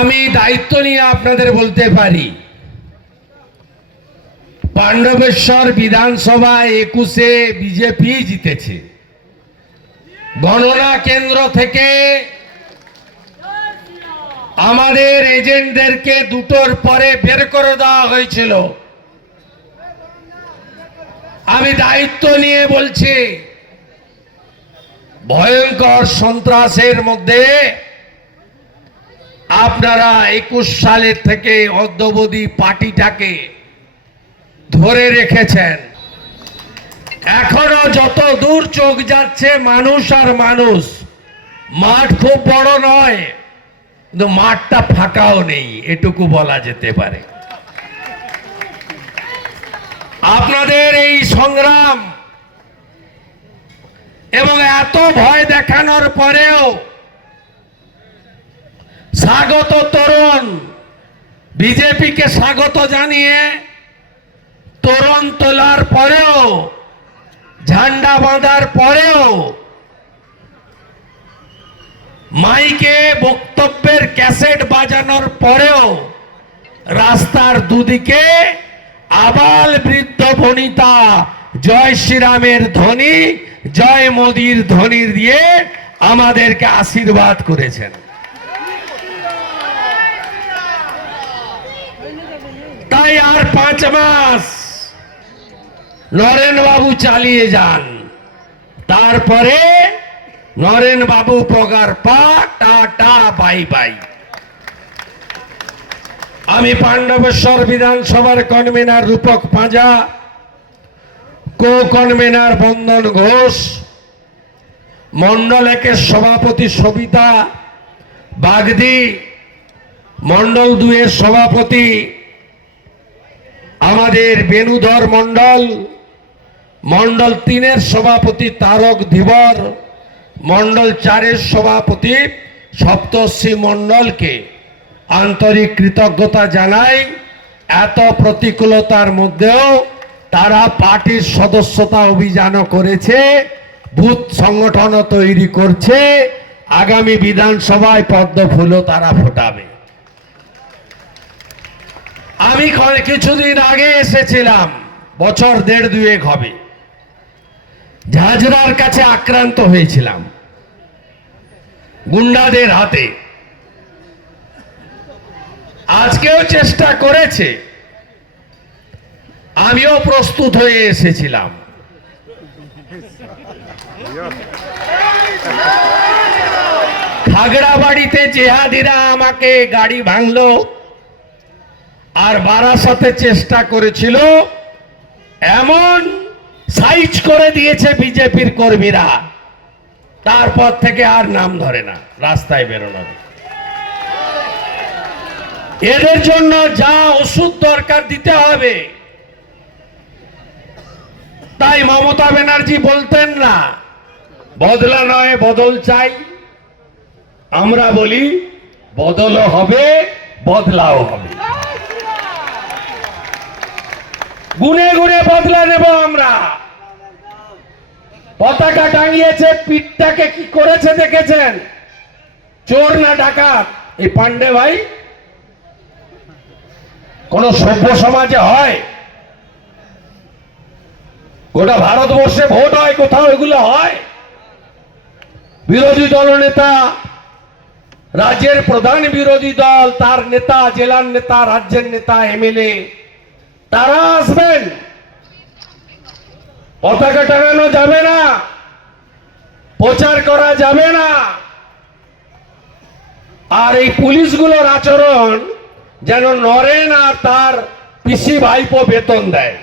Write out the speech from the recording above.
আমি দায়িত্ব নিয়ে আপনাদের বলতে পারি, পাণ্ডবেশ্বর বিধানসভা 21-এ বিজেপি জিতেছে। গণনা কেন্দ্র থেকে আমাদের এজেন্টদেরকে 2টোর পরে বের করে দেওয়া হয়েছিল। আমি দায়িত্ব নিয়ে বলছি, ভয়ঙ্কর সন্ত্রাসের মধ্যে আপনারা 21 সালের থেকে অদ্যাবধি পার্টিটাকে ধরে রেখেছেন। এখনো যত দূর চোখ যাচ্ছে মানুষ আর মানুষ। মাঠ খুব বড় নয়, কিন্তু মাঠটা ফাঁকাও নেই, এটুকু বলা যেতে পারে। আপনাদের এই সংগ্রাম এবং এত ভয় দেখানোর পরেও স্বাগত তোরণ, বিজেপিকে স্বাগত জানিয়ে তোরণ তোলার পরেও, ঝান্ডা বাঁধার পরেও, মাইকে বক্তব্যের ক্যাসেট বাজানোর পরেও রাস্তার দুদিকে আবাল বৃদ্ধ বনিতা জয় শ্রীরামের ধ্বনি, জয় মোদীর ধ্বনি দিয়ে আমাদেরকে আশীর্বাদ করেছেন। তাই আর 5 মাস নরেন বাবু চালিয়ে যান, তারপরে নরেন বাবু পগার পা, টাটা বাই বাই। আমি পাণ্ডবেশ্বর বিধানসভার কনভেনার রূপক পাঁজা, কো কনভেনার বন্দন ঘোষ, মন্ডল 1-এর সভাপতি সবিতা বাগদি, মন্ডল 2-এর সভাপতি আমাদের বেনুধর মন্ডল, মন্ডল 3-এর সভাপতি তারক ধীবর, মন্ডল 4-এর সভাপতি সপ্তর্ষি মন্ডলকে আন্তরিক কৃতজ্ঞতা জানাই। এত প্রতিকূলতার মধ্যেও তারা পার্টির সদস্যতা অভিযানও করেছে, বুথ সংগঠনও তৈরি করছে। আগামী বিধানসভায় পদ্ম ফুলও তারা ফোটাবে। আমি কিছুদিন আগে এসেছিলাম, বছর 1.5-2 হবে, ঝাঁঝরার কাছে আক্রান্ত হয়েছিলাম গুন্ডাদের হাতে। আজকেও চেষ্টা করেছে, আমিও প্রস্তুত হয়ে এসেছিলাম। খাগড়াবাড়িতে জেহাদিরা আমাকে গাড়ি ভাঙলো, আর বারাসাতে চেষ্টা করেছিল, এমন সাইজ করে দিয়েছে বিজেপির কর্মীরা, তারপর থেকে আর নাম ধরে না রাস্তায় বেরোনোর। এদের জন্য যা ওষুধ দরকার দিতে হবে। তাই মমতা ব্যানার্জি বলতেন না বদলা নয় বদল চাই, আমরা বলি বদলও হবে, বদলাও হবে। গুনে গুনে বদলা নেব আমরা। পতাকা টাঙিয়েছে, পিঠটাকে কি করেছে দেখেছেন? চোর না ডাকাত? এই পান্ডে ভাই কোন সভ্য সমাজে হয়? গোটা ভারতবর্ষে ভোট হয়, কোথাও এগুলো হয়? বিরোধী দল নেতা, রাজ্যের প্রধান বিরোধী দল, তার নেতা, জেলার নেতা, রাজ্যের নেতা, এমএলএ, তারা আসবেন, পতাকা টাঙানো যাবে না, প্রচার করা যাবে না। আর এই পুলিশগুলোর আচরণ যেন নরেন আর তার পিসি ভাইপো বেতন দেয়।